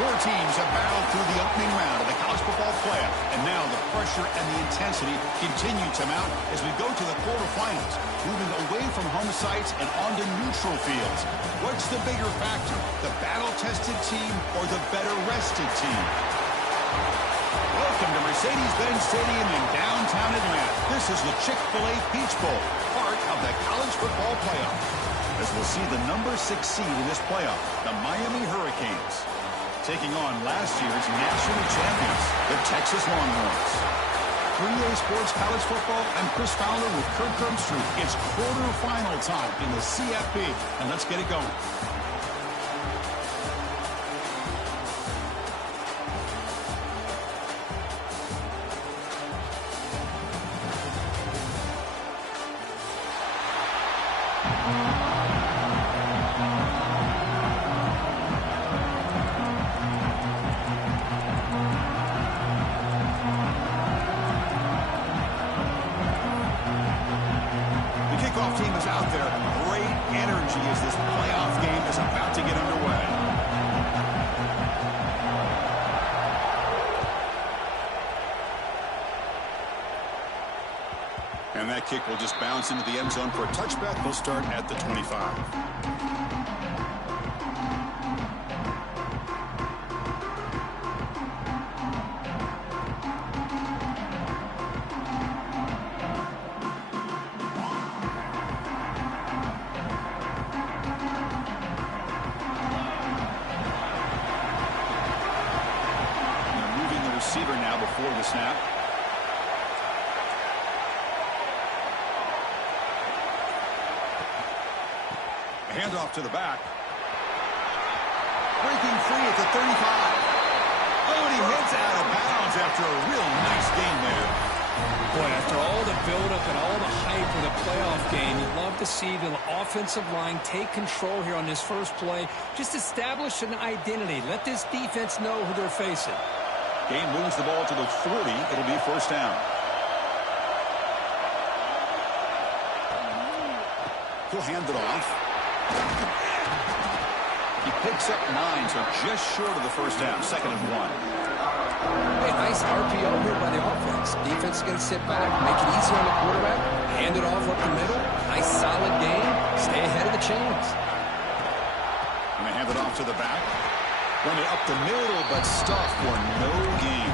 Four teams have battled through the opening round of the college football playoff, and now the pressure and the intensity continue to mount as we go to the quarterfinals, moving away from home sites and onto neutral fields. What's the bigger factor, the battle-tested team or the better-rested team? Welcome to Mercedes-Benz Stadium in downtown Atlanta. This is the Chick-fil-A Peach Bowl, part of the college football playoff. As we'll see the number 6 seed in this playoff, the Miami Hurricanes, taking on last year's national champions, the Texas Longhorns. 3A Sports College Football, I'm Chris Fowler with Kirk Herbstreit. It's quarterfinal time in the CFP, and let's get it going. Team is out there. Great energy as this playoff game is about to get underway. And that kick will just bounce into the end zone for a touchback. They'll start at the 25. Receiver now before the snap. A handoff to the back. Breaking free at the 35. Oh, and he hits out of bounds after a real nice gain there. Boy, after all the build-up and all the hype of the playoff game, you'd love to see the offensive line take control here on this first play. Just establish an identity. Let this defense know who they're facing. Game moves the ball to the 40. It'll be first down. He'll hand it off. He picks up 9, so just short of the first down. 2nd and 1. Hey, nice RPO here by the offense. Defense is going to sit back, make it easy on the quarterback, hand it off up the middle. Nice solid game. Stay ahead of the chains. And they hand it off to the back. Run it up the middle, but stuffed for no gain.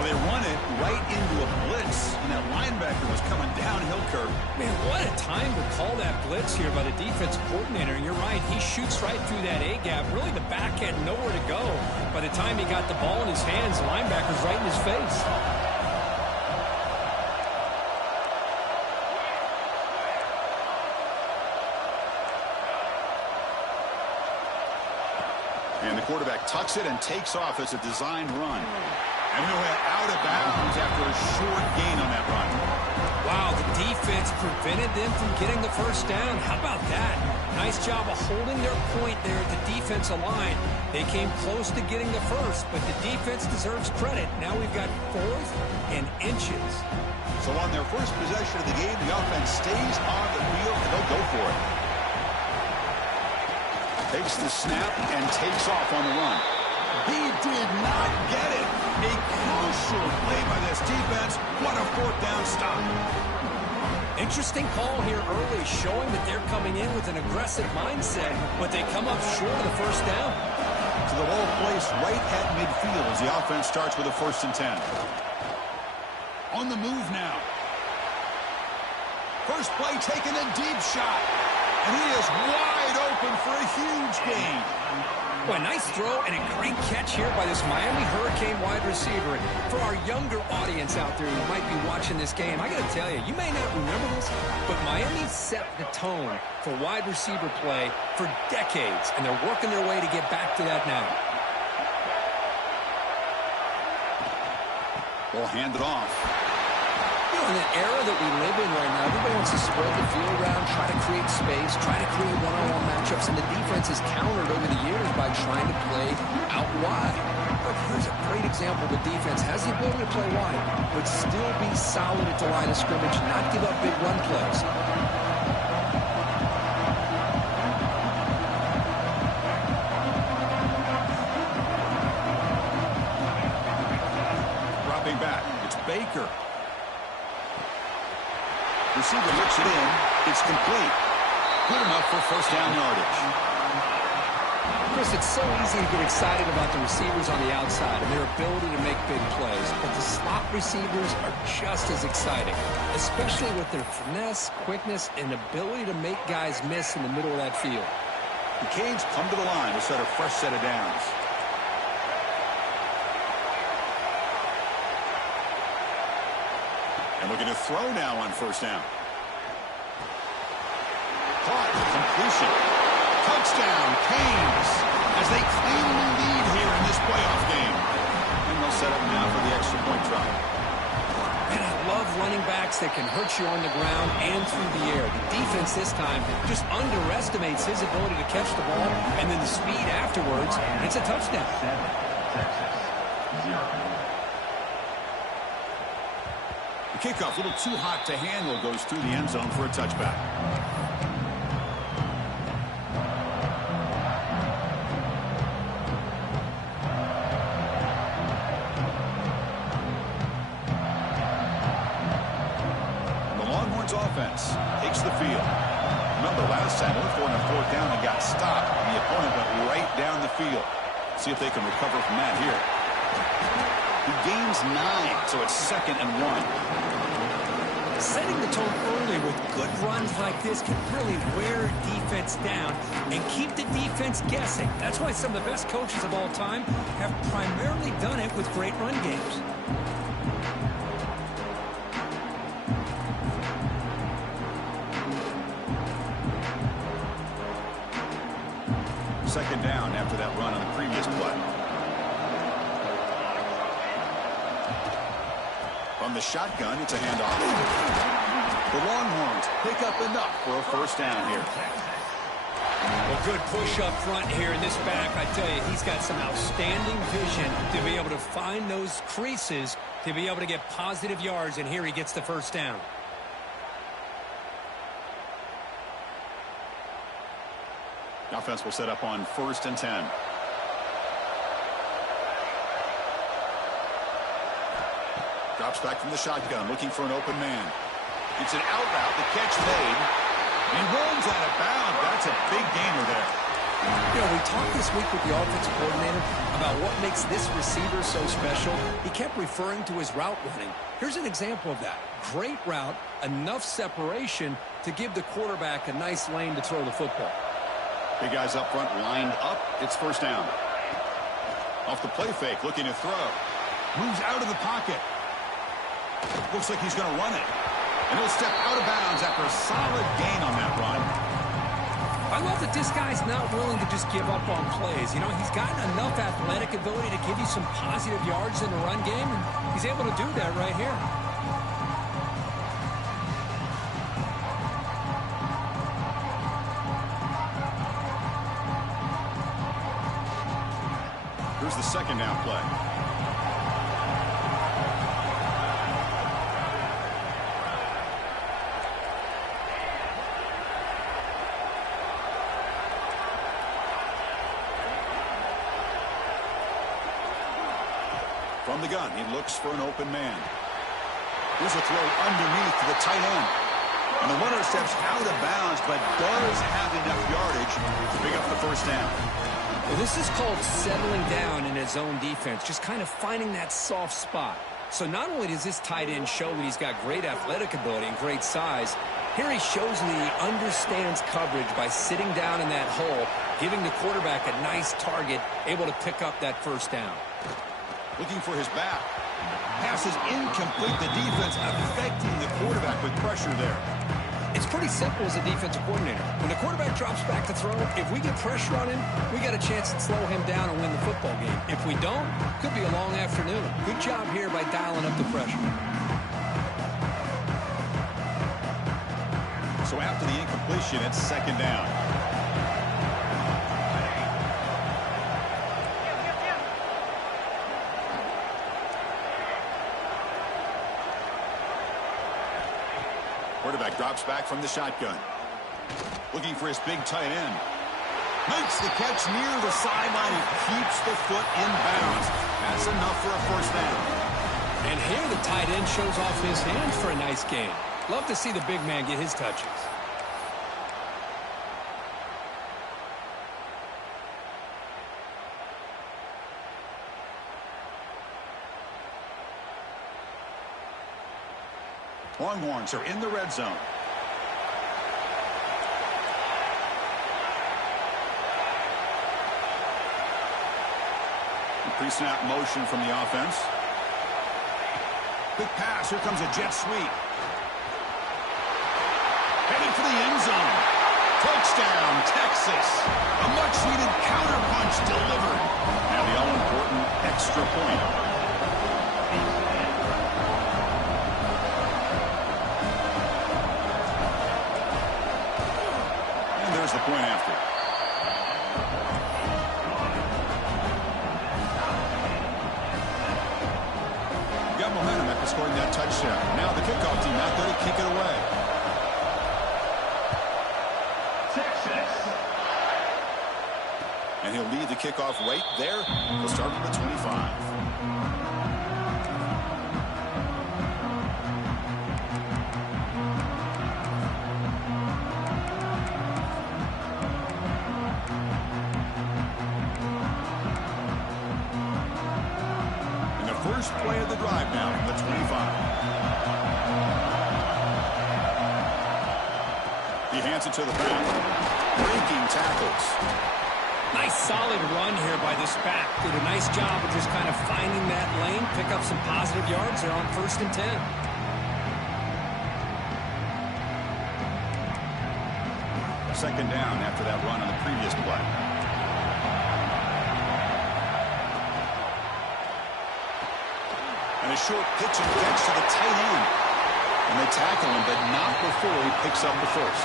Well, they run it right into a blitz, and that linebacker was coming downhill, Kirk. Man, what a time to call that blitz here by the defense coordinator. And you're right, he shoots right through that A-gap. Really, the back had nowhere to go. By the time he got the ball in his hands, the linebacker's right in his face. And the quarterback tucks it and takes off as a designed run. And he'll head out of bounds after a short gain on that run. Wow, the defense prevented them from getting the first down. How about that? Nice job of holding their point there at the defensive line. They came close to getting the first, but the defense deserves credit. Now we've got 4th and inches. So on their first possession of the game, the offense stays on the field, and they'll go for it. Takes the snap and takes off on the run. He did not get it. A crucial play by this defense. What a 4th down stop. Interesting call here early, showing that they're coming in with an aggressive mindset, but they come up short of the first down. So the ball placed right at midfield as the offense starts with a 1st and 10. On the move now. First play taken, a deep shot. And he is wide open for a huge gain. Boy, nice throw and a great catch here by this Miami Hurricane wide receiver. For our younger audience out there who might be watching this game, I got to tell you, you may not remember this, but Miami set the tone for wide receiver play for decades, and they're working their way to get back to that now. Ball handed off. In the era that we live in right now, everybody wants to spread the field around, try to create space, try to create one-on-one matchups, and the defense has countered over the years by trying to play out wide. But here's a great example. The defense has the ability to play wide, but still be solid at the line of scrimmage, not give up big run plays. Baker. Receiver looks it in. It's complete. Good enough for first down yardage. Chris, it's so easy to get excited about the receivers on the outside and their ability to make big plays, but the slot receivers are just as exciting, especially with their finesse, quickness, and ability to make guys miss in the middle of that field. The Canes come to the line to set a fresh set of downs. And looking to throw now on first down. Caught, completion. Touchdown, Canes, as they claim the lead here in this playoff game. And they'll set up now for the extra point try. Man, I love running backs that can hurt you on the ground and through the air. The defense this time just underestimates his ability to catch the ball, and then the speed afterwards, it's a touchdown. The kickoff, a little too hot to handle, goes through the end zone for a touchback. Offense takes the field. Remember, last time we were throwing a fourth down and got stopped, and the opponent went right down the field. See if they can recover from that here. He gains 9, so it's 2nd and 1. Setting the tone early with good runs like this can really wear defense down and keep the defense guessing. That's why some of the best coaches of all time have primarily done it with great run games. Second down after that run on the previous play. From the shotgun, it's a handoff. The Longhorns pick up enough for a first down here. Well, good push up front here in this back. I tell you, he's got some outstanding vision to be able to find those creases, to be able to get positive yards, and here he gets the first down. The offense will set up on 1st and 10. Drops back from the shotgun, looking for an open man. It's an out route, the catch made. He runs out of bounds. That's a big gainer there. You know, we talked this week with the offensive coordinator about what makes this receiver so special. He kept referring to his route running. Here's an example of that. Great route, enough separation to give the quarterback a nice lane to throw the football. Big guys up front lined up. It's first down. Off the play fake, looking to throw. Moves out of the pocket. Looks like he's going to run it. And he'll step out of bounds after a solid gain on that run. I love that this guy's not willing to just give up on plays. You know, he's got enough athletic ability to give you some positive yards in the run game, and he's able to do that right here. Here's the second down play. From the gun, he looks for an open man. Here's a throw underneath to the tight end. And the runner steps out of bounds, but does have enough yardage to pick up the first down. Well, this is called settling down in his own defense, just kind of finding that soft spot. So not only does this tight end show that he's got great athletic ability and great size, here he shows that he understands coverage by sitting down in that hole, giving the quarterback a nice target, able to pick up that first down. Looking for his back. Pass is incomplete. The defense affecting the quarterback with pressure there. It's pretty simple as a defensive coordinator. When the quarterback drops back to throw, if we get pressure on him, we got a chance to slow him down and win the football game. If we don't, could be a long afternoon. Good job here by dialing up the pressure. So after the incompletion, it's second down. Quarterback drops back from the shotgun. Looking for his big tight end. Makes the catch near the sideline and keeps the foot in bounds. That's enough for a first down. And here the tight end shows off his hands for a nice game. Love to see the big man get his touches. Longhorns are in the red zone. Pre-snap motion from the offense. Quick pass. Here comes a jet sweep. Headed for the end zone. Touchdown, Texas. A much-needed counterpunch delivered. Now the all-important extra point. And there's the point after. Momentum after scoring that touchdown. Now the kickoff team out there to kick it away. Texas. And he'll lead the kickoff right there. He'll start from the 25. First play of the drive now from the 25. He hands it to the back. Breaking tackles. Nice solid run here by this back. Did a nice job of just kind of finding that lane, pick up some positive yards there on 1st and 10. Second down after that run on the previous play. And a short pitch and catch to the tight end. And they tackle him, but not before he picks up the first.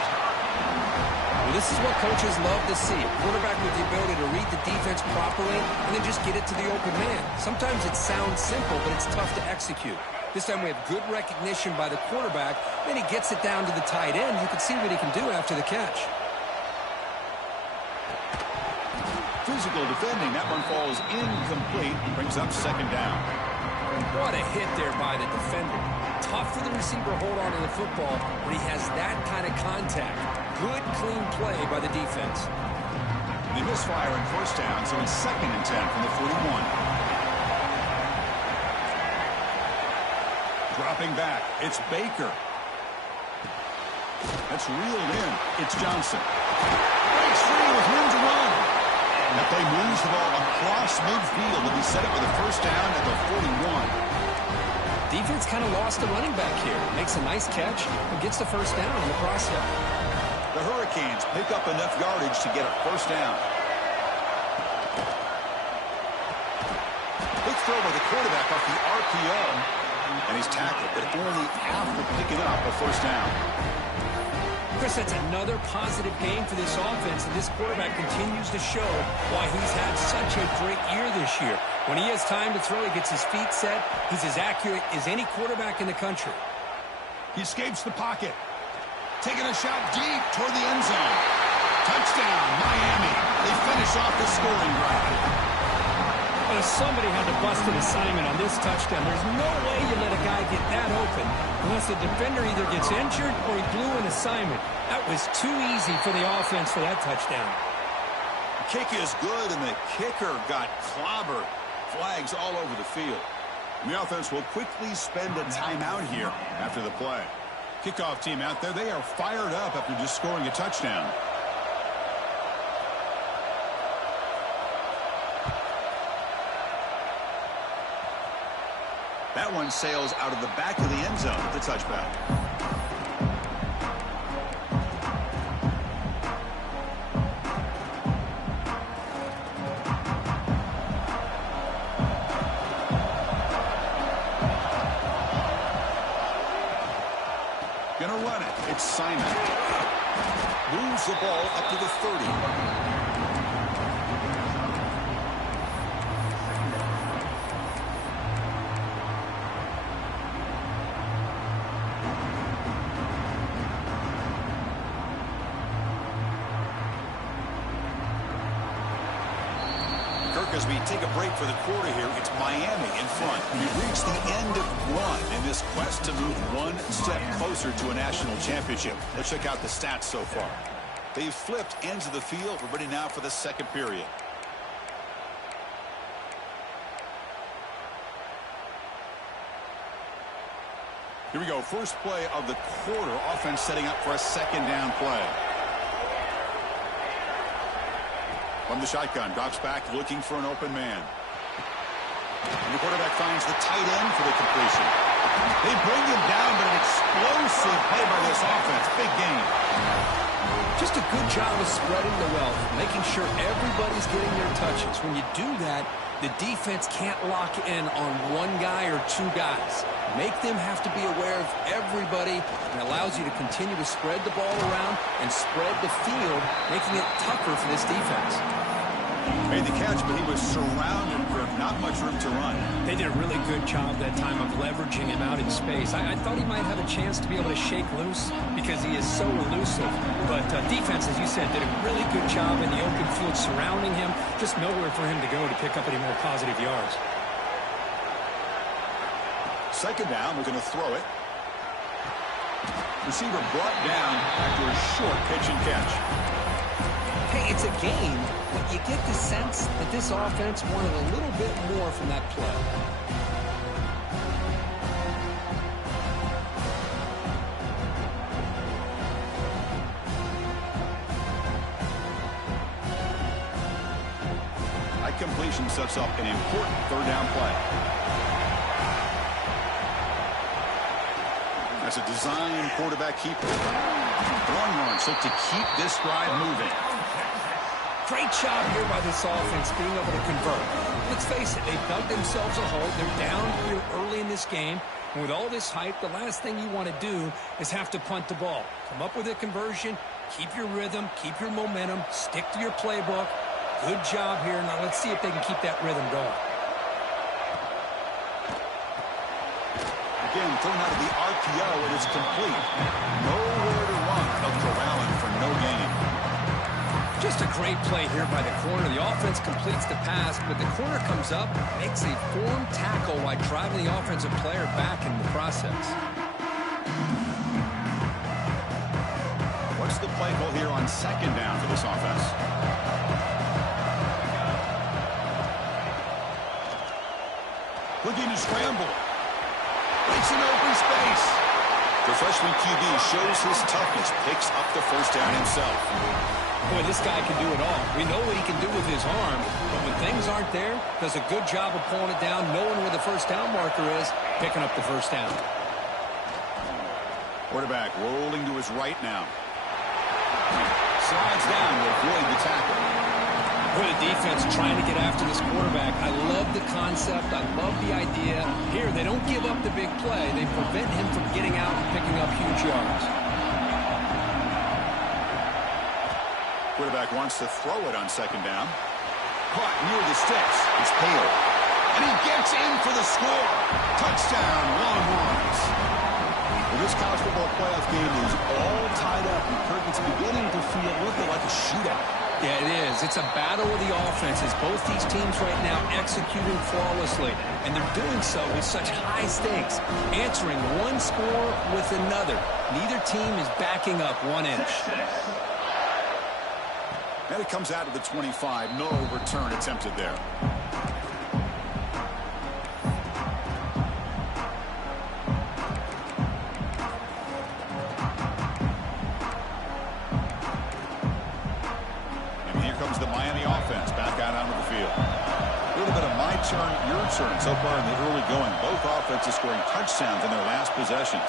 Well, this is what coaches love to see. A quarterback with the ability to read the defense properly and then just get it to the open man. Sometimes it sounds simple, but it's tough to execute. This time we have good recognition by the quarterback. Then he gets it down to the tight end. You can see what he can do after the catch. Physical defending. That one falls incomplete. Brings up second down. What a hit there by the defender. Tough for the receiver to hold on to the football when he has that kind of contact. Good, clean play by the defense. They misfire on first down, so it's 2nd and 10 from the 41. Dropping back, it's Baker. That's reeled in. It's Johnson. Breaks free with room to run. That play moves the ball across midfield, and he set it with a first down at the 41. Defense kind of lost a running back here. Makes a nice catch and gets the first down in the process. The Hurricanes pick up enough yardage to get a first down. Quick throw by the quarterback off the RPO. And he's tackled, but only after picking up a first down. Chris, that's another positive game for this offense, and this quarterback continues to show why he's had such a great year this year. When he has time to throw, he gets his feet set. He's as accurate as any quarterback in the country. He escapes the pocket. Taking a shot deep toward the end zone. Touchdown, Miami. They finish off the scoring drive. But if somebody had to bust an assignment on this touchdown, there's no way you let a guy get that open unless the defender either gets injured or he blew an assignment. That was too easy for the offense for that touchdown. The kick is good, and the kicker got clobbered. Flags all over the field. And the offense will quickly spend a timeout here after the play. Kickoff team out there, they are fired up after just scoring a touchdown. That one sails out of the back of the end zone at the touchback. Gonna run it. It's Simon. Moves the ball up to the 30. Kirk, as we take a break for the quarter here, it's Miami in front. We've reached the end of one in this quest to move one step closer to a national championship. Let's check out the stats so far. They've flipped ends of the field. We're ready now for the second period. Here we go. First play of the quarter. Offense setting up for a second down play. From the shotgun, drops back, looking for an open man. And the quarterback finds the tight end for the completion. They bring him down, but an explosive play by this offense. Big game. Just a good job of spreading the wealth, making sure everybody's getting their touches. When you do that, the defense can't lock in on one guy or two guys. Make them have to be aware of everybody, and allows you to continue to spread the ball around and spread the field, making it tougher for this defense. Made the catch, but he was surrounded for not much room to run. They did a really good job that time of leveraging him out in space. I thought he might have a chance to be able to shake loose because he is so elusive. But defense, as you said, did a really good job in the open field surrounding him. Just nowhere for him to go to pick up any more positive yards. Second down, we're going to throw it. Receiver brought down after a short pitch and catch. Hey, it's a game, but you get the sense that this offense wanted a little bit more from that play. That completion sets up an important third down play. That's a design quarterback keeper. Long run, so to keep this drive moving. Great job here by this offense being able to convert. Let's face it, they've dug themselves a hole. They're down here early in this game. And with all this hype, the last thing you want to do is have to punt the ball. Come up with a conversion, keep your rhythm, keep your momentum, stick to your playbook. Good job here. Now let's see if they can keep that rhythm going. Again, thrown out of the RPO, it is complete. Nowhere to run of Corrallin for no gain. Just a great play here by the corner. The offense completes the pass, but the corner comes up, makes a form tackle while driving the offensive player back in the process. What's the play call here on second down for this offense? Looking to scramble. Breaks an open space. The freshman QB shows his toughness, picks up the first down himself. Boy, this guy can do it all. We know what he can do with his arm, but when things aren't there, does a good job of pulling it down, knowing where the first down marker is, picking up the first down. Quarterback rolling to his right now. Slides down to avoid the tackle. Boy, the defense trying to get after this quarterback. I love the concept. I love the idea. Here, they don't give up the big play. They prevent him from getting out and picking up huge yards. Quarterback wants to throw it on second down. Caught near the sticks. It's Hale. And he gets in for the score. Touchdown, Longhorns. Well, this college football playoff game is all tied up. And Kirk, it's beginning to feel a little like a shootout. Yeah, it is. It's a battle of the offenses. Both these teams right now executing flawlessly. And they're doing so with such high stakes. Answering one score with another. Neither team is backing up 1 inch. And it comes out of the 25. No return attempted there. And here comes the Miami offense back out onto the field. A little bit of my turn, your turn so far in the early going. Both offenses scoring touchdowns in their last possessions.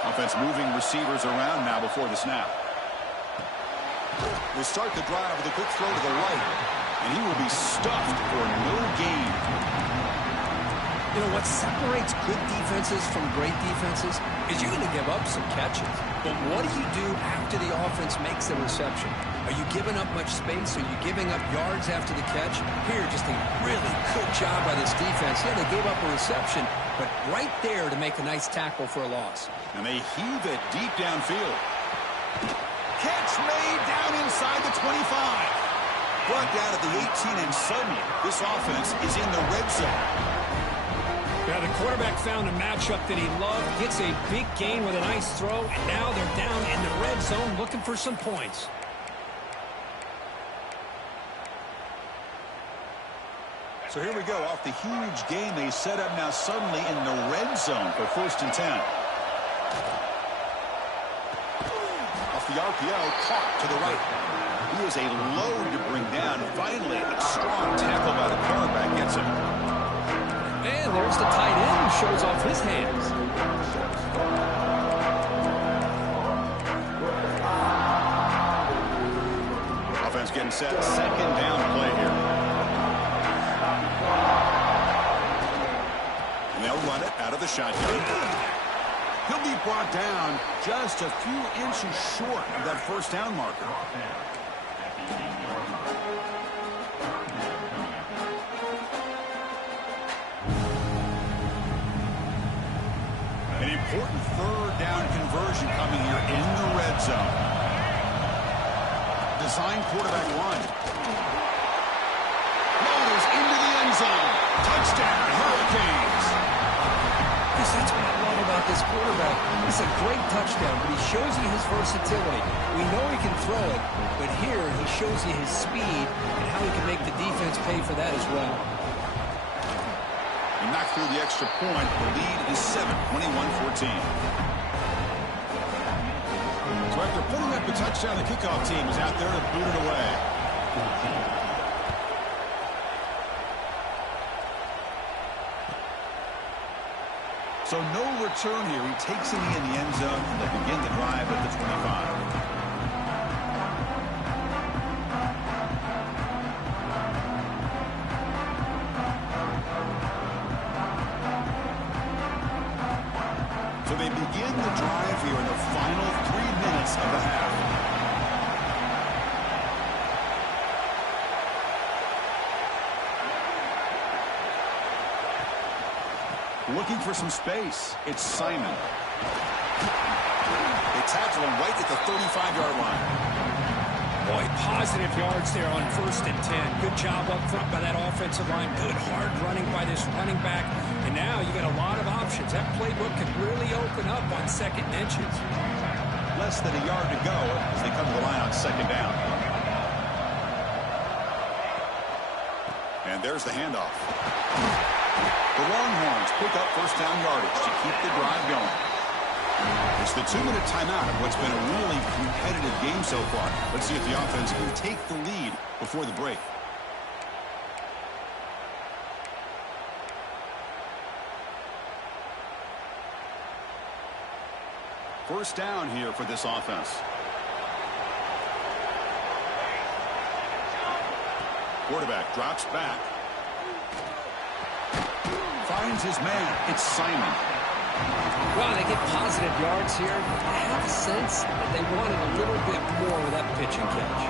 Offense moving receivers around now before the snap. They start the drive with a quick throw to the right, and he will be stuffed for no gain. You know, what separates good defenses from great defenses is you're going to give up some catches. But what do you do after the offense makes the reception? Are you giving up much space? Are you giving up yards after the catch? Here, just a really good job by this defense. Yeah, they gave up a reception, but right there to make a nice tackle for a loss. And they heave it deep downfield. Catch made down inside the 25. brought down at the 18, and suddenly this offense is in the red zone. Yeah, the quarterback found a matchup that he loved, gets a big gain with a nice throw, and now they're down in the red zone looking for some points. So here we go. Off the huge gain they set up now suddenly in the red zone for 1st and 10. Off the RPO, caught to the right. He is a load to bring down. Finally, a strong tackle by the cornerback gets him. And there's the tight end who shows off his hands. Offense getting set. 2nd down play here. And they'll run it out of the shotgun. He'll be brought down just a few inches short of that 1st down marker. An important 3rd down conversion coming here in the red zone. Design quarterback run. Motors into the end zone. Touchdown, Hurricanes. Yes, that's what I love about this quarterback. It's a great touchdown, but he shows you his versatility. We know he can throw it, but here he shows you his speed and how he can make the defense pay for that as well. He knocked through the extra point. The lead is 7, 21-14. So after putting up a touchdown, the kickoff team is out there to boot it away. So no return here. He takes it in the end zone, and they begin the drive at the 25. So they begin the drive here in the final 3 minutes of the half. Looking for some space. It's Simon. They tackle him right at the 35-yard line. Boy, positive yards there on 1st and 10. Good job up front by that offensive line. Good hard running by this running back. And now you got a lot of options. That playbook can really open up on 2nd and inches. Less than a yard to go as they come to the line on 2nd down. And there's the handoff. The Longhorns pick up 1st down yardage to keep the drive going. It's the 2-minute timeout of what's been a really competitive game so far. Let's see if the offense can take the lead before the break. First down here for this offense. Quarterback drops back. Finds his man. It's Simon. Wow, they get positive yards here. I have a sense that they wanted a little bit more with that pitch and catch.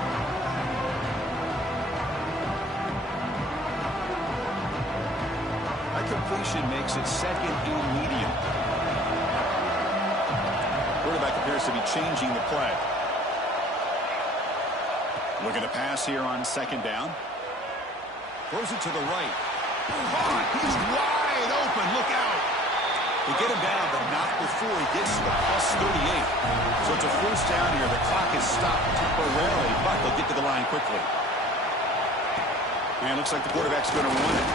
That completion makes it 2nd and medium. Quarterback appears to be changing the play. Looking to pass here on 2nd down. Throws it to the right. Oh, he's wide open. Look out. They get him down, but not before he gets to the +38. So it's a 1st down here. The clock is stopped temporarily, but they'll get to the line quickly. And it looks like the quarterback's going to run it.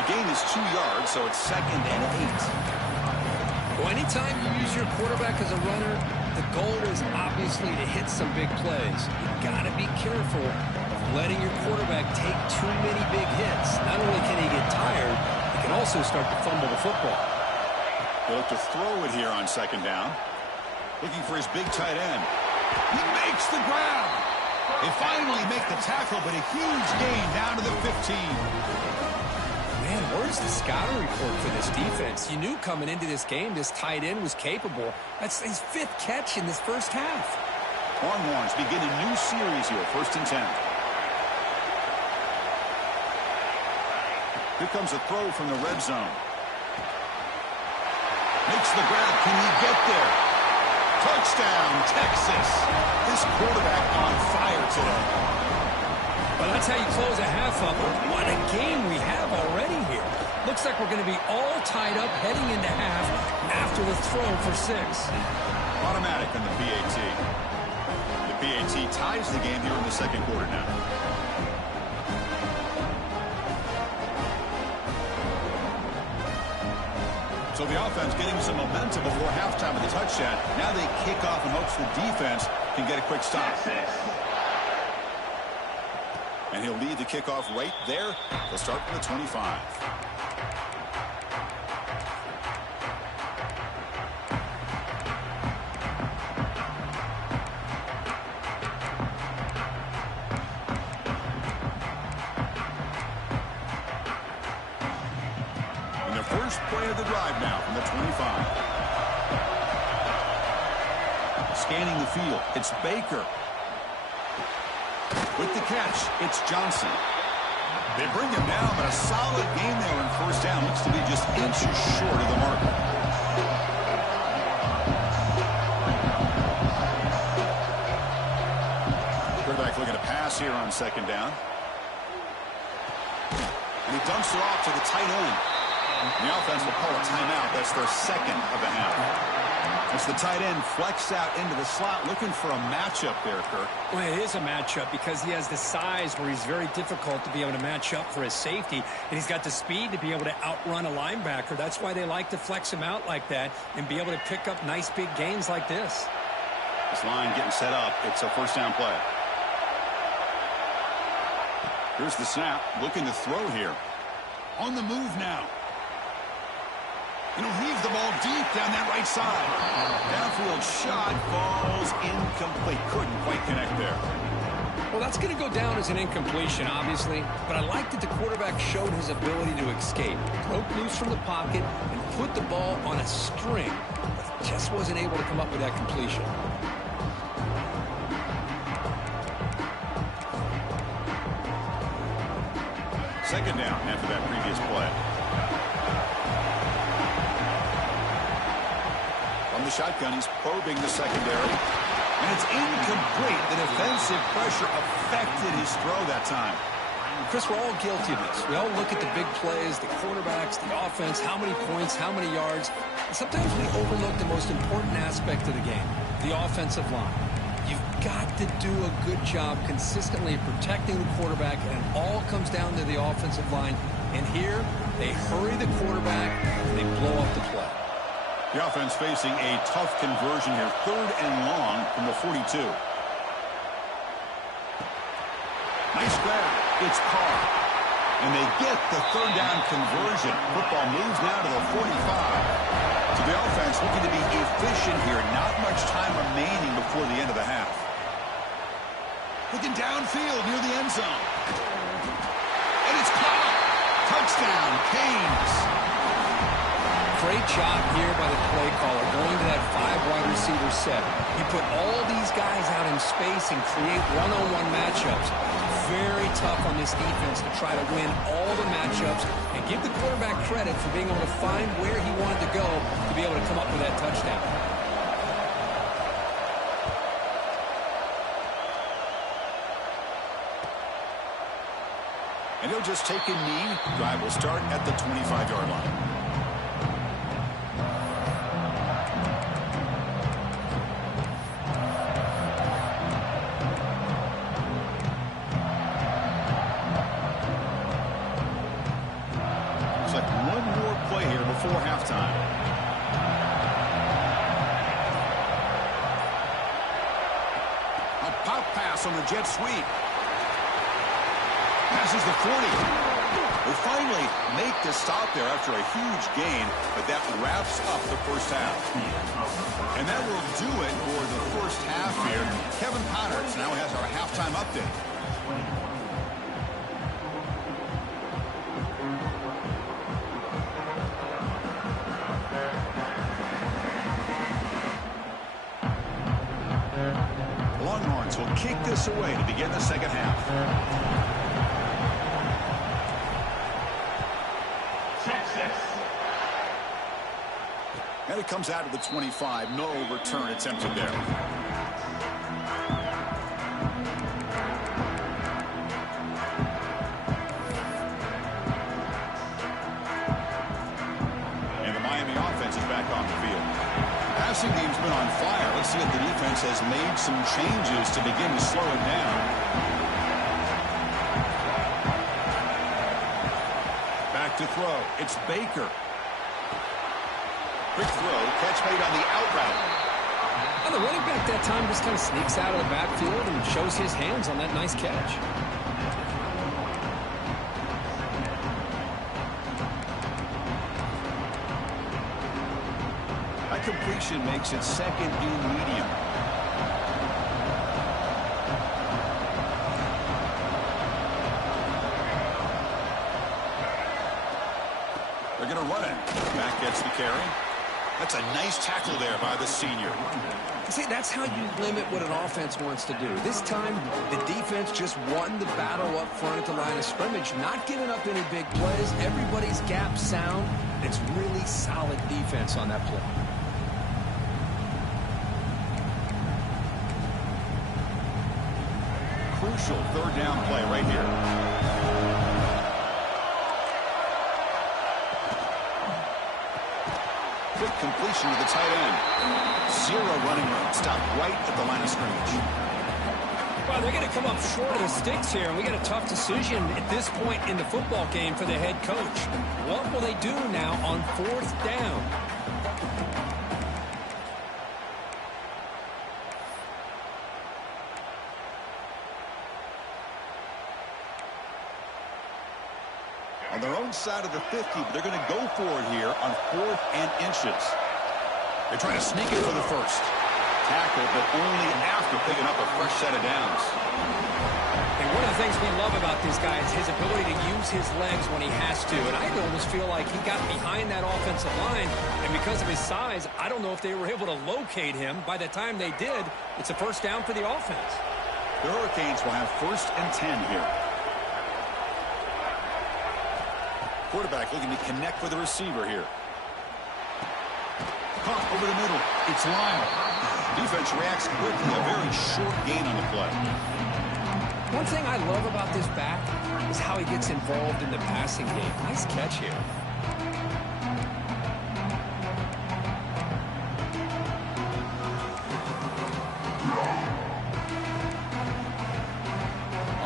The gain is 2 yards, so it's 2nd and 8. Well, anytime you use your quarterback as a runner, the goal is obviously to hit some big plays. You've got to be careful of letting your quarterback take too many big hits. Not only can he get tired, he can also start to fumble the football. They look to throw it here on 2nd down. Looking for his big tight end. He makes the grab. They finally make the tackle, but a huge gain down to the 15. Man, where's the scouting report for this defense? You knew coming into this game this tight end was capable. That's his 5th catch in this first half. Longhorns begin a new series here, 1st and 10. Here comes a throw from the red zone. Makes the grab. Can he get there? Touchdown, Texas. This quarterback on fire today. Well, that's how you close a half up. What a game we have already here. Looks like we're going to be all tied up heading into half after the throw for 6. Automatic on the PAT. The PAT ties the game here in the second quarter now. So the offense getting some momentum before halftime with the touchdown. Now they kick off in hopes the defense can get a quick stop. And he'll lead the kickoff right there. They'll start from the 25. And their first play of the drive now from the 25. Scanning the field, it's Baker. With the catch, it's Johnson. They bring him down, but a solid game there in first down. Looks to be just inches short of the mark. Quarterback looking to pass here on second down. And he dumps it off to the tight end. The offense will call a timeout. That's their second of the half. As the tight end flex out into the slot, looking for a matchup there, Kirk. Well, it is a matchup because he has the size where he's very difficult to be able to match up for his safety, and he's got the speed to be able to outrun a linebacker. That's why they like to flex him out like that and be able to pick up nice big gains like this. This line getting set up. It's a first down play. Here's the snap. Looking to throw here. On the move now. And he'll heave the ball deep down that right side. Downfield shot falls incomplete. Couldn't quite connect there. Well, that's going to go down as an incompletion, obviously. But I like that the quarterback showed his ability to escape. Broke loose from the pocket and put the ball on a string. But just wasn't able to come up with that completion. Second down after that previous play. From the shotgun, he's probing the secondary. And it's incomplete. The defensive pressure affected his throw that time. Chris, we're all guilty of this. We all look at the big plays, the quarterbacks, the offense, how many points, how many yards. And sometimes we overlook the most important aspect of the game, the offensive line. You've got to do a good job consistently of protecting the quarterback, and it all comes down to the offensive line. And here, they hurry the quarterback, and they blow up the play. The offense facing a tough conversion here. 3rd and long from the 42. Nice grab. It's Carr. And they get the 3rd down conversion. Football moves now to the 45. So the offense looking to be efficient here. Not much time remaining before the end of the half. Looking downfield near the end zone. And it's caught. Touchdown, Canes. Great job here by the play caller going to that 5 wide receiver set. He put all these guys out in space and create one-on-one matchups. Very tough on this defense to try to win all the matchups and give the quarterback credit for being able to find where he wanted to go to be able to come up with that touchdown. And he'll just take a knee. Drive will start at the 25-yard line. Before halftime. A pop pass on the jet sweep. Passes the 40. Will finally make the stop there after a huge gain, but that wraps up the first half. And that will do it for the first half here. Kevin Connors now has our halftime update. Longhorns will kick this away to begin the second half. And it comes out of the 25. No return attempted there. defense has made some changes to begin to slow it down. Back to throw. It's Baker. Quick throw. Catch made on the out route. Well, the running back that time just kind of sneaks out of the backfield and shows his hands on that nice catch. That completion makes it second and medium. They're going to run it. Back gets the carry. That's a nice tackle there by the senior. See, that's how you limit what an offense wants to do. This time, the defense just won the battle up front at the line of scrimmage, not giving up any big plays. Everybody's gap sound. It's really solid defense on that play. Crucial third down play right here. Quick completion to the tight end. Zero running room. Stopped right at the line of scrimmage. Well, they're going to come up short of the sticks here, and we got a tough decision at this point in the football game for the head coach. What will they do now on fourth down? On their own side of the 50, but they're going to go for it here on 4th and inches. They're trying to sneak it for the first. Tackle, but only after picking up a fresh set of downs. And one of the things we love about this guy is his ability to use his legs when he has to. And I almost feel like he got behind that offensive line, and because of his size, I don't know if they were able to locate him. By the time they did, it's a first down for the offense. The Hurricanes will have 1st and 10 here. Quarterback looking to connect with the receiver here. Caught over the middle. It's Lyle. Defense reacts quickly. A very short gain on the play. One thing I love about this back is how he gets involved in the passing game. Nice catch here.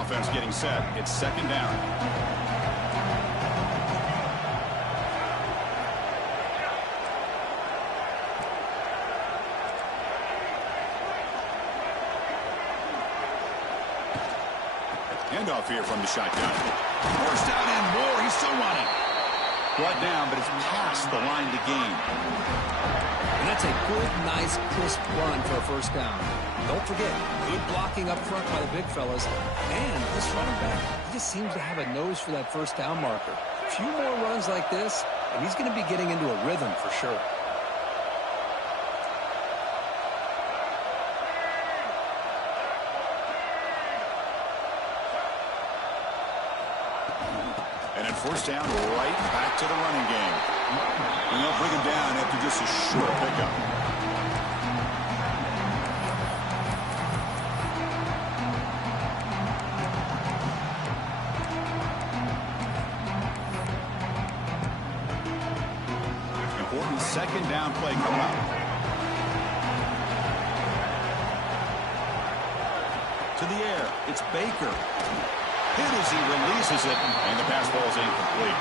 Offense getting set. It's 2nd down. Handoff here from the shotgun. Forced out and more. He's still running. Brought down, but it's past the line to gain. And that's a good, nice, crisp run for a first down. Don't forget, good blocking up front by the big fellas. And this running back, he just seems to have a nose for that first down marker. A few more runs like this, and he's going to be getting into a rhythm for sure. First down, right back to the running game. And they'll bring him down after just a short pickup. Important 2nd down play coming up. To the air, it's Baker. Hit as he releases it, and the pass ball is incomplete.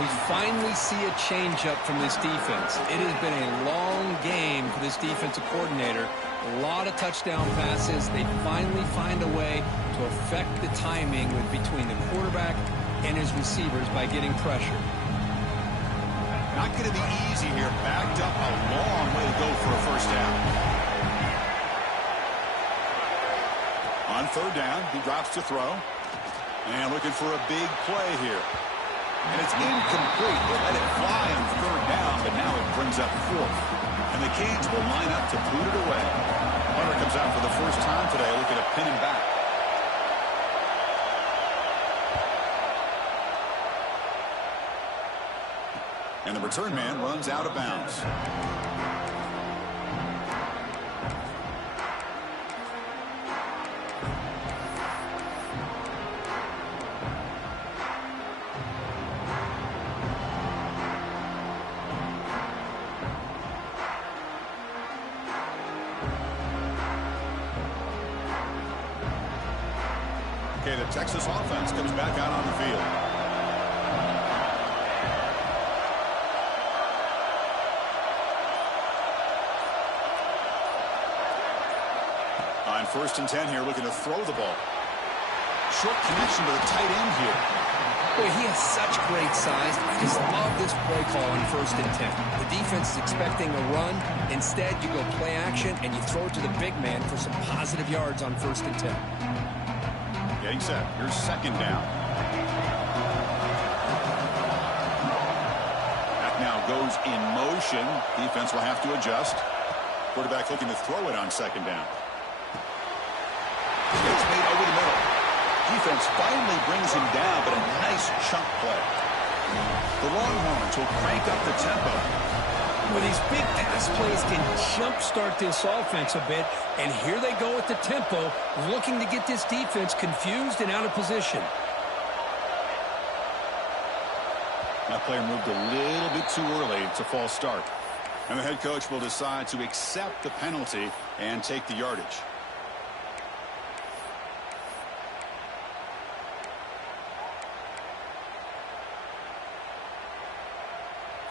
We finally see a changeup from this defense. It has been a long game for this defensive coordinator. A lot of touchdown passes. They finally find a way to affect the timing between the quarterback and his receivers by getting pressure. Not going to be easy here. Backed up, a long way to go for a first down. On 3rd down, he drops to throw. And looking for a big play here. And it's incomplete. They let it fly on 3rd down, but now it brings up 4th. And the Canes will line up to boot it away. Hunter comes out for the first time today, looking to pin him back. And the return man runs out of bounds. Okay, the Texas offense comes back out on the field. On 1st and 10 here, looking to throw the ball. Short connection to the tight end here. Boy, he has such great size. I just love this play call on 1st and 10. The defense is expecting a run. Instead, you go play action, and you throw it to the big man for some positive yards on 1st and 10. Getting set. Here's 2nd down. That now goes in motion. Defense will have to adjust. Quarterback looking to throw it on 2nd down. It's made over the middle. Defense finally brings him down, but a nice chunk play. The Longhorns will crank up the tempo. Well, these big pass plays can jumpstart this offense a bit, and here they go at the tempo, looking to get this defense confused and out of position. That player moved a little bit too early. It's a false start. And the head coach will decide to accept the penalty and take the yardage.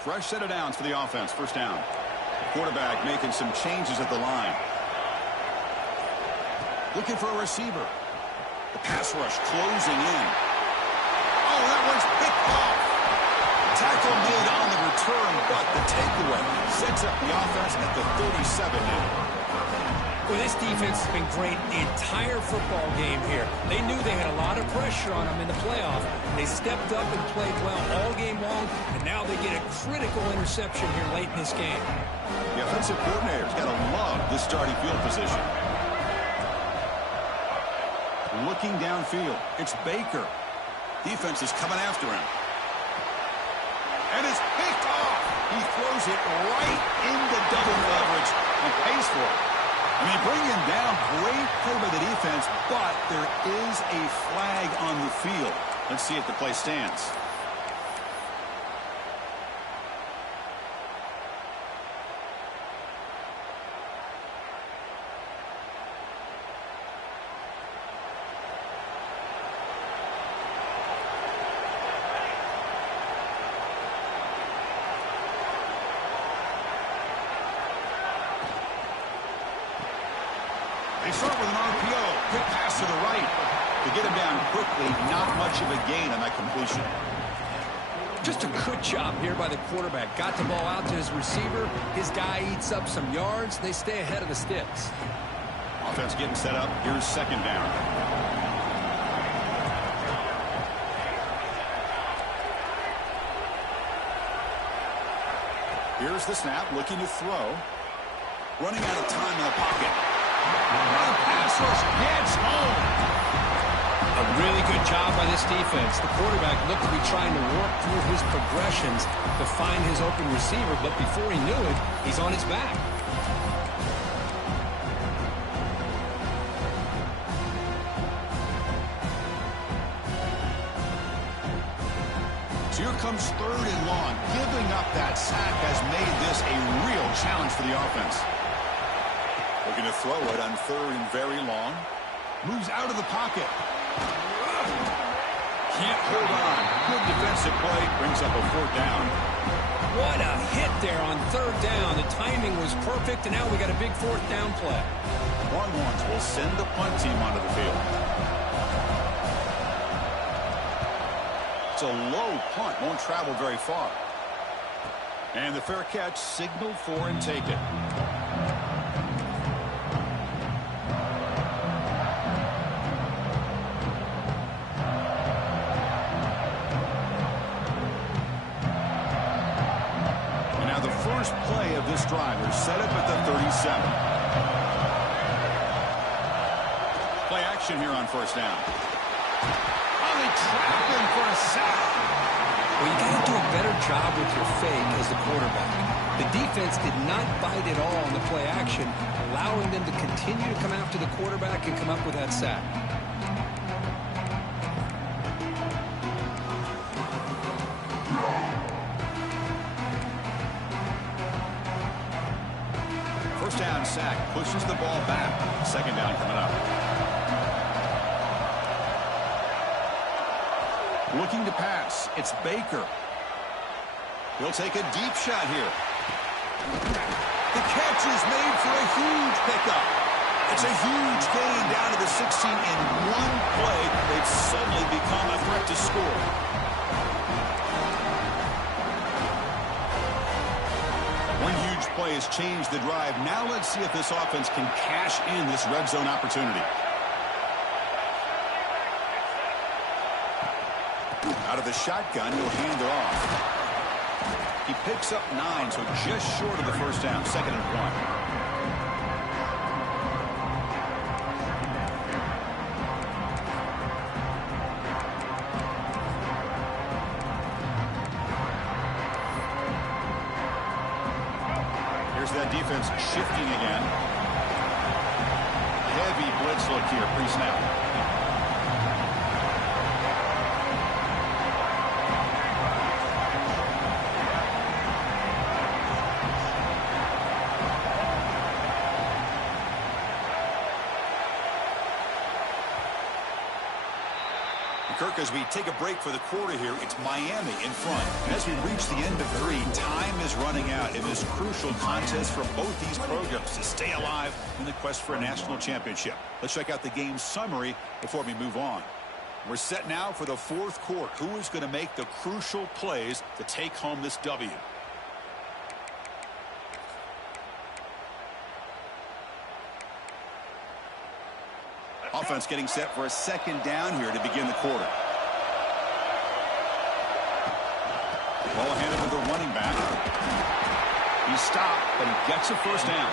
Fresh set of downs for the offense. 1st down. Quarterback making some changes at the line. Looking for a receiver. The pass rush closing in. Oh, that one's picked off. Tackle made on the return, but the takeaway sets up the offense at the 37 now. Well, this defense has been great the entire football game here. They knew they had a lot of pressure on them in the playoff. They stepped up and played well all game long, and now they get a critical interception here late in this game. The offensive coordinator's got to love this starting field position. Looking downfield, it's Baker. Defense is coming after him. And it's picked off. He throws it right into double coverage and pays for it. I mean, bring him down. Great play by the defense, but there is a flag on the field. Let's see if the play stands. They start with an RPO. Quick pass to the right. To get him down quickly, not much of a gain on that completion. Just a good job here by the quarterback. Got the ball out to his receiver. His guy eats up some yards. They stay ahead of the sticks. Offense getting set up. Here's 2nd down. Here's the snap, looking to throw. Running out of time in the pocket. Another pass rush gets home. A really good job by this defense. The quarterback looked to be trying to work through his progressions to find his open receiver, but before he knew it, he's on his back. So here comes 3rd and long. Giving up that sack has made this a real challenge for the offense. Looking to throw it on 3rd and very long. Moves out of the pocket. Can't hold on. Good defensive play. Brings up a 4th down. What a hit there on 3rd down. The timing was perfect, and now we got a big 4th down play. Longhorns will send the punt team onto the field. It's a low punt. Won't travel very far. And the fair catch signaled for and taken. First play of this drive. They're set up at the 37. Play action here on 1st down. Oh, they trap him for a sack. Well, you got to do a better job with your fake as the quarterback. The defense did not bite at all on the play action, allowing them to continue to come after the quarterback and come up with that sack. Down sack, pushes the ball back. 2nd down coming up. Looking to pass. It's Baker. He'll take a deep shot here. The catch is made for a huge pickup. It's a huge gain down to the 16 in one play. They've suddenly become a threat to score. One huge play has changed the drive. Now let's see if this offense can cash in this red zone opportunity. Out of the shotgun, he'll hand it off. He picks up 9, so just short of the first down. 2nd and 1. Here's that defense shifting again. Heavy blitz look here, pre-snap. Kirk, as we take a break for the quarter here, it's Miami in front. And as we reach the end of 3, time is running out in this crucial contest for both these programs to stay alive in the quest for a national championship. Let's check out the game summary before we move on. We're set now for the 4th quarter. Who is going to make the crucial plays to take home this W? Offense getting set for a 2nd down here to begin the quarter. Ball handed to the running back. He's stopped, but he gets a first down.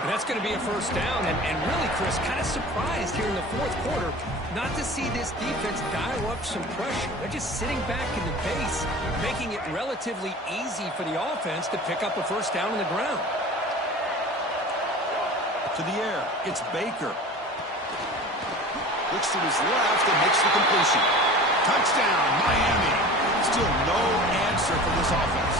And that's going to be a first down. And really, Chris, kind of surprised here in the 4th quarter not to see this defense dial up some pressure. They're just sitting back in the base, making it relatively easy for the offense to pick up a first down on the ground. To the air, it's Baker. Looks to his left and makes the completion. Touchdown, Miami. Still no answer for this offense.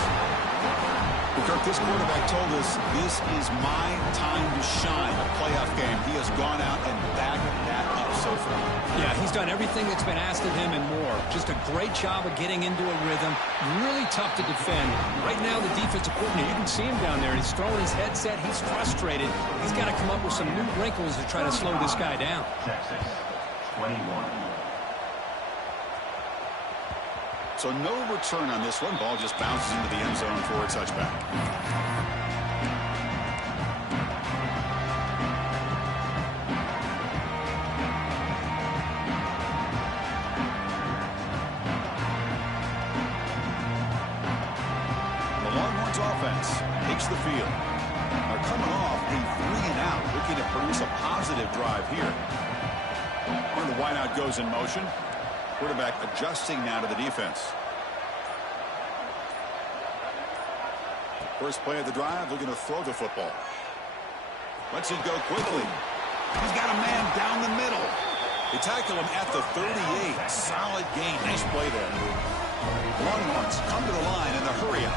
Well, Kirk, this quarterback told us this is my time to shine. A playoff game. He has gone out and backed that up so far. Yeah, he's done everything that's been asked of him and more. Just a great job of getting into a rhythm. Really tough to defend. Right now, the defensive coordinator, you can see him down there. He's throwing his headset. He's frustrated. He's got to come up with some new wrinkles to try to slow this guy down. Texas, 21. So no return on this one. Ball just bounces into the end zone for a touchback. The Longhorns offense takes the field. They're coming off a 3-and-out, looking to produce a positive drive here. And the wideout goes in motion. Quarterback adjusting now to the defense. First play of the drive, looking to throw the football. Lets it go quickly. He's got a man down the middle. They tackle him at the 38. Solid gain. Nice play there. Longhorns come to the line in the hurry up.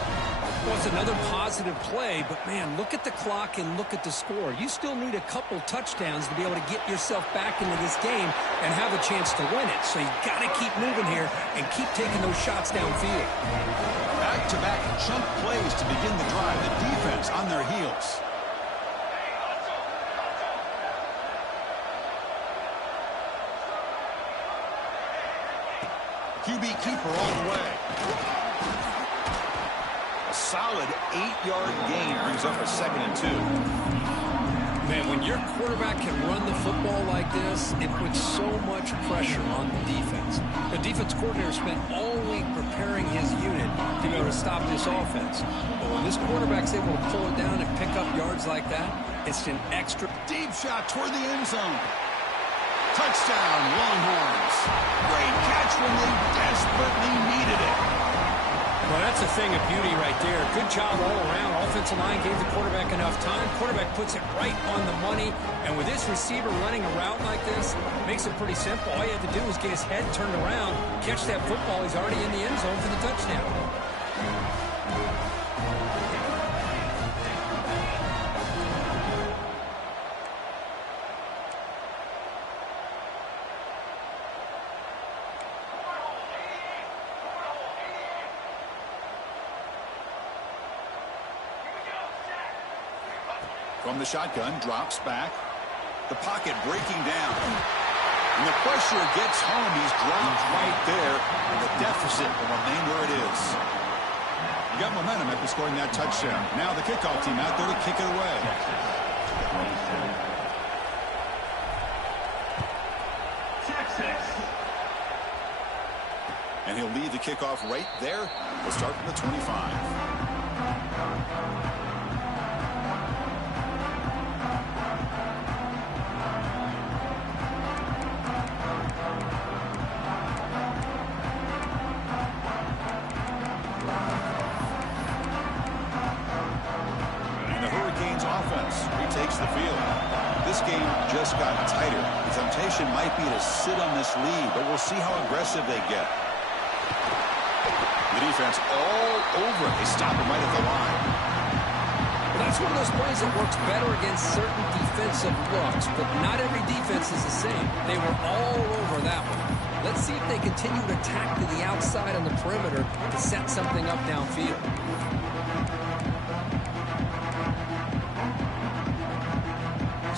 Well, it's another positive play, but, man, look at the clock and look at the score. You still need a couple touchdowns to be able to get yourself back into this game and have a chance to win it. So you got to keep moving here and keep taking those shots downfield. Back-to-back chunk plays to begin the drive. The defense on their heels. QB keeper all the way. A solid 8-yard gain brings up a 2nd and 2. Man, when your quarterback can run the football like this, it puts so much pressure on the defense. The defense coordinator spent all week preparing his unit to be able to stop this offense. But when this quarterback's able to pull it down and pick up yards like that, it's an extra Deep shot toward the end zone. Touchdown, Longhorns. Great catch when they desperately needed it. Well, that's a thing of beauty right there. Good job all around. Offensive line gave the quarterback enough time. Quarterback puts it right on the money. And with this receiver running a route like this, it makes it pretty simple. All you have to do is get his head turned around, catch that football. He's already in the end zone for the touchdown. From the shotgun, drops back. The pocket breaking down. And the pressure gets home. He's dropped right there. And the deficit will remain where it is. You got momentum after scoring that touchdown. Now the kickoff team out there to kick it away. Texas. And he'll lead the kickoff right there. We'll start from the 25. Takes the field. This game just got tighter. The temptation might be to sit on this lead, but we'll see how aggressive they get. The defense all over it. They stop him right at the line. Well, that's one of those plays that works better against certain defensive looks, but not every defense is the same. They were all over that one. Let's see if they continue to attack to the outside on the perimeter to set something up downfield.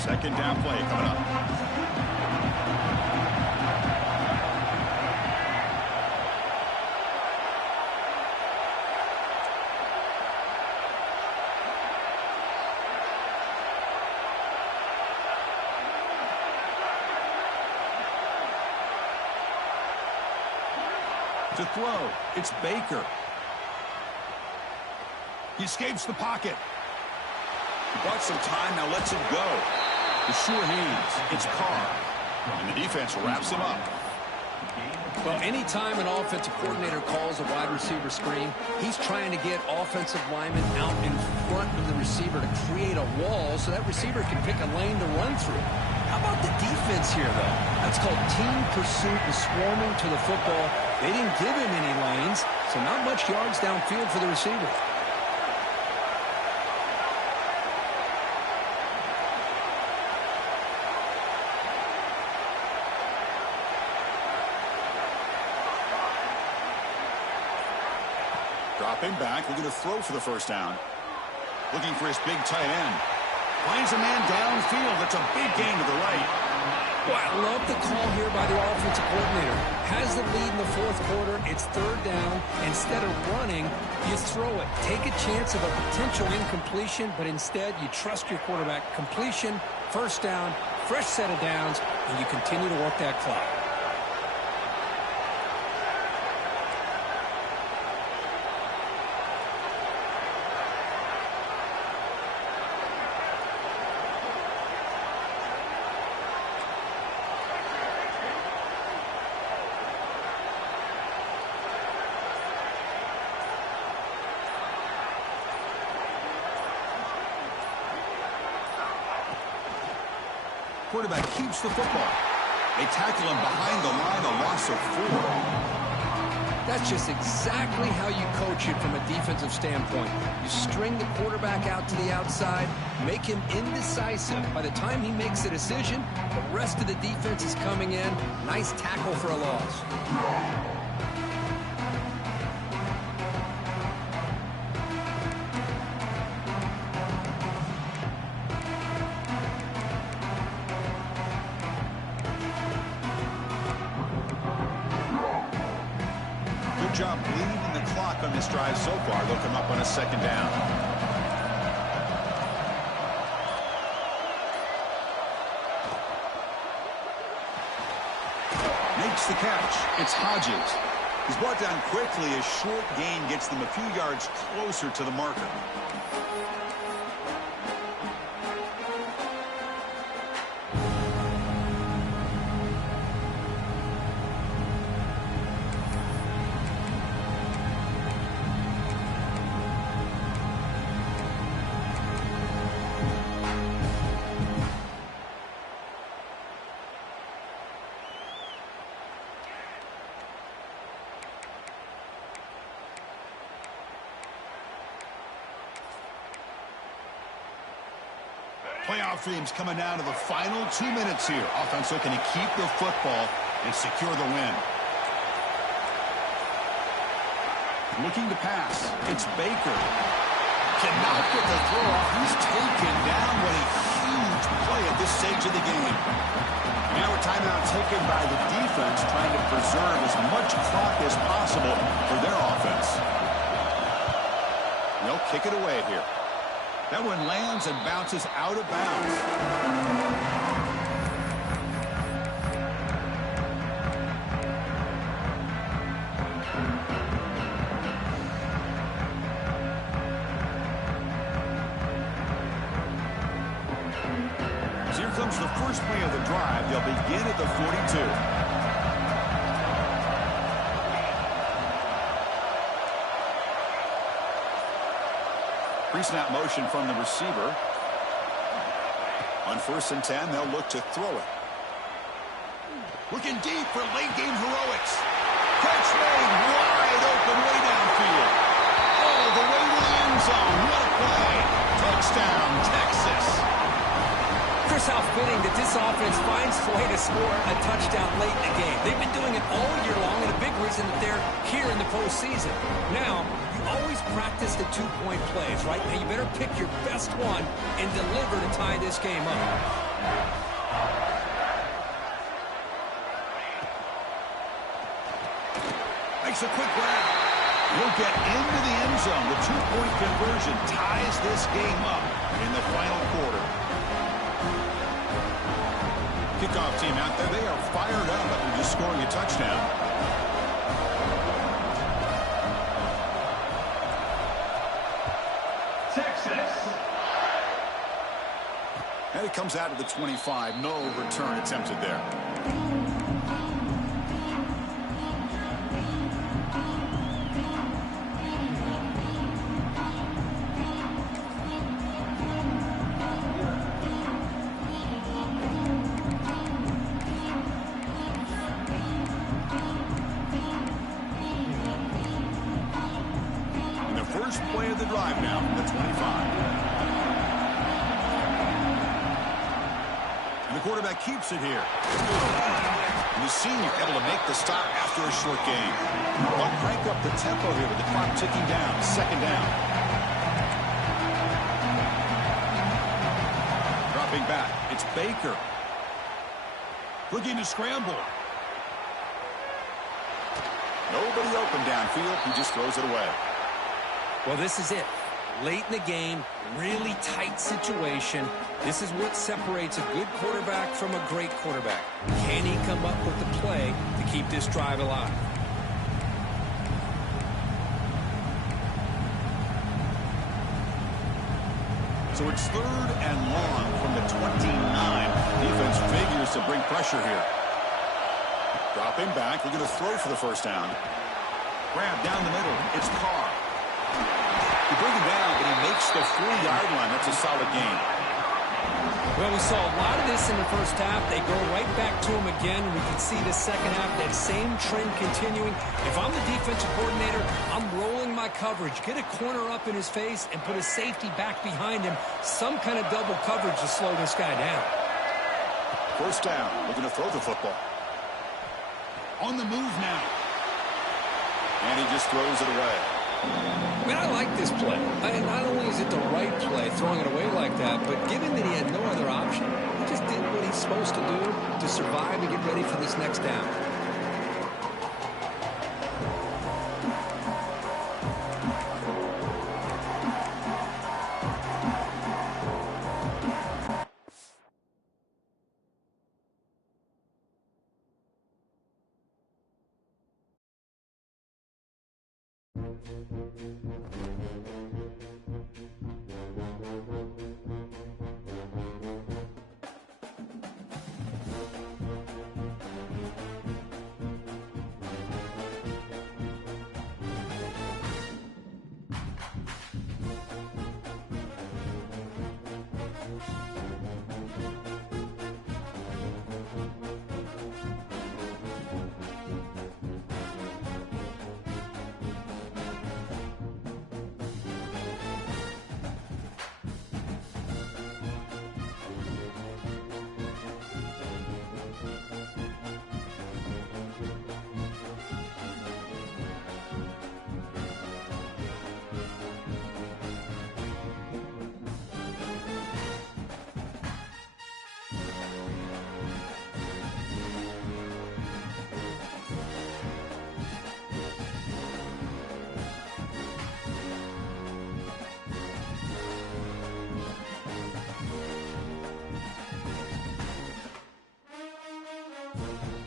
Second down play coming up. To throw, it's Baker. He escapes the pocket. He bought some time, now lets it go. The sure hands, it's Carr. And the defense wraps him up. Well, anytime an offensive coordinator calls a wide receiver screen, he's trying to get offensive linemen out in front of the receiver to create a wall so that receiver can pick a lane to run through. How about the defense here, though? That's called team pursuit and swarming to the football. They didn't give him any lanes, so not much yards downfield for the receiver. Dropping back, looking to throw for the first down. Looking for his big tight end. Finds a man downfield. That's a big gain to the right. Well, I love the call here by the offensive coordinator. Has the lead in the fourth quarter. It's third down. Instead of running, you throw it. Take a chance of a potential incompletion, but instead you trust your quarterback. Completion, first down, fresh set of downs, and you continue to work that clock. Quarterback keeps the football. They tackle him behind the line, a loss of 4. That's just exactly how you coach it from a defensive standpoint. You string the quarterback out to the outside, make him indecisive. By the time he makes a decision, the rest of the defense is coming in. Nice tackle for a loss. Good job bleeding the clock on this drive so far. They'll come up on a second down. Makes the catch. It's Hodges. He's brought down quickly. A short gain gets them a few yards closer to the marker. Playoff dreams coming down to the final 2 minutes here. Offense looking to keep the football and secure the win. Looking to pass. It's Baker. cannot get the throw off. He's taken down. What a huge play at this stage of the game. Now a timeout taken by the defense, trying to preserve as much clock as possible for their offense. They'll kick it away here. That one lands and bounces out of bounds. Comes the first play of the drive. They'll begin at the 42. Pre-snap motion from the receiver. On 1st and 10, they'll look to throw it. Looking deep for late game heroics. Catch made wide open way downfield. All the way to the end zone. What a play. Touchdown, Texas. Chris, how fitting that this offense finds a way to score a touchdown late in the game. They've been doing it all year long, and a big reason that they're here in the postseason. Now, you always practice the two-point plays, right? Now, you better pick your best one and deliver to tie this game up. Makes a quick grab. He'll get into the end zone. The two-point conversion ties this game up in the final quarter. Kickoff team out there, they are fired up after just scoring a touchdown. Texas. And it comes out of the 25. No return attempted there. Play of the drive now from the 25. And the quarterback keeps it here. And the senior able to make the stop after a short game. They'll crank up the tempo here with the clock ticking down. 2nd down. Dropping back. It's Baker. Looking to scramble. Nobody open downfield. He just throws it away. Well, this is it. Late in the game, really tight situation. This is what separates a good quarterback from a great quarterback. Can he come up with the play to keep this drive alive? So it's 3rd and long from the 29. Defense figures to bring pressure here. Dropping back. We're going to throw for the 1st down. Grab down the middle. It's Carr. He brings him down, but he makes the 4-yard line. That's a solid game. Well, we saw a lot of this in the first half. They go right back to him again. We can see the second half, that same trend continuing. If I'm the defensive coordinator, I'm rolling my coverage. Get a corner up in his face and put a safety back behind him. Some kind of double coverage to slow this guy down. 1st down. Looking to throw the football. On the move now. And he just throws it away. I mean, I like this play. Not only is it the right play, throwing it away like that, but given that he had no other option, he just did what he's supposed to do to survive and get ready for this next down. it.